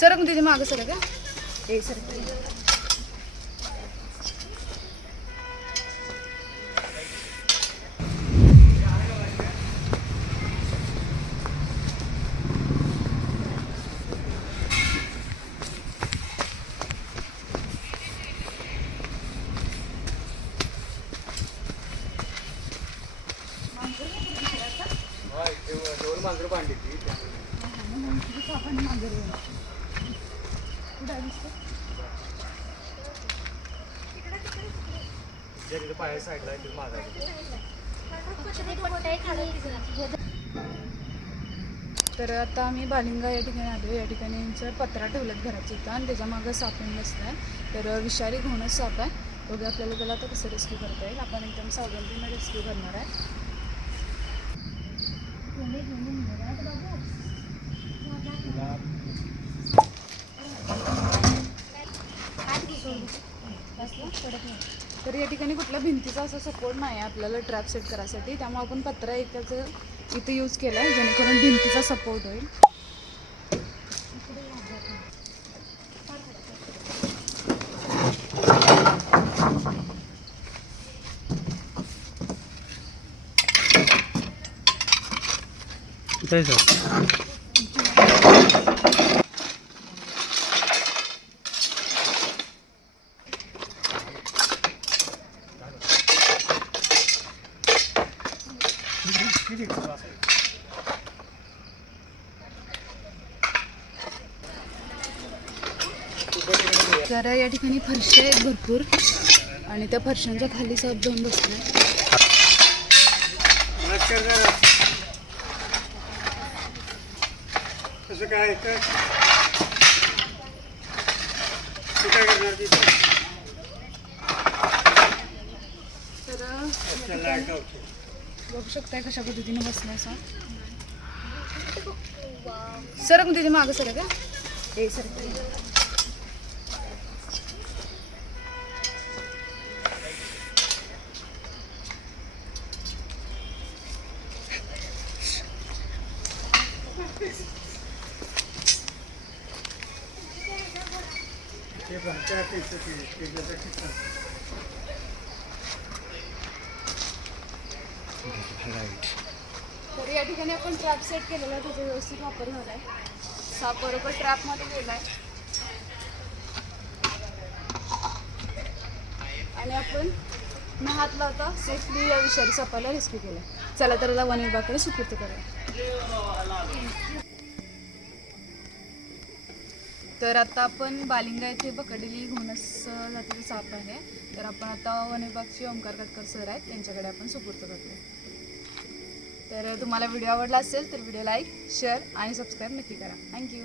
सरक दीदी मागं सरक का ए सरक. मांजर बांधली ती पाया साईडला तर आता आम्ही बालिंगा या ठिकाणी आलो. या ठिकाणी यांचं पत्रा ठेवलं घराच्या इथं आणि त्याच्या मागं सापण बसलं आहे. तर विषारी घोणच साप आहे. बघूया आपल्याला त्याला आता कसं रेस्क्यू करता येईल. आपण एकदम सावधानतेने रेस्क्यू करणार आहे. तर या ठिकाणी कुठल्या भिंतीचा असा सपोर्ट नाही आहे आपल्याला ट्रॅप सेट करायसाठी. त्यामुळे आपण पत्रा एकाचं इथं यूज केला आहे जेणेकरून भिंतीचा सपोर्ट होईल. तर या ठिकाणी फरशा आहेत भरपूर आणि त्या फरशांच्या खाली साप जाऊन बसले. कसं काय तर बघू शकताय कशा पद्धतीने बसलाय असा. सरक दीदी मागं सरक का ए सरक. तर या ठिकाणी आपण ट्रॅप सेट केलेला आहे. त्याचा व्यवस्थित वापर झाला आहे. साप बरोबर ट्रॅपमध्ये गेला आहे आणि आपण न हात लावता सेफली या विषारी सापाला रेस्क्यू केला. चला तर वन विभागाकडे सुपूर्द करूया. तर आता आपण बालिंगा येथे पकडलेली घोणस जातीचा साप आहे. तर आपण आता वन विभागचे ओमकार काटकर सर आहेत त्यांच्याकडे आपण सुपूर्द करतो. तर तुम्हाला व्हिडिओ आवडला असेल तर व्हिडिओ लाईक शेअर आणि सबस्क्राईब नक्की करा. थँक्यू.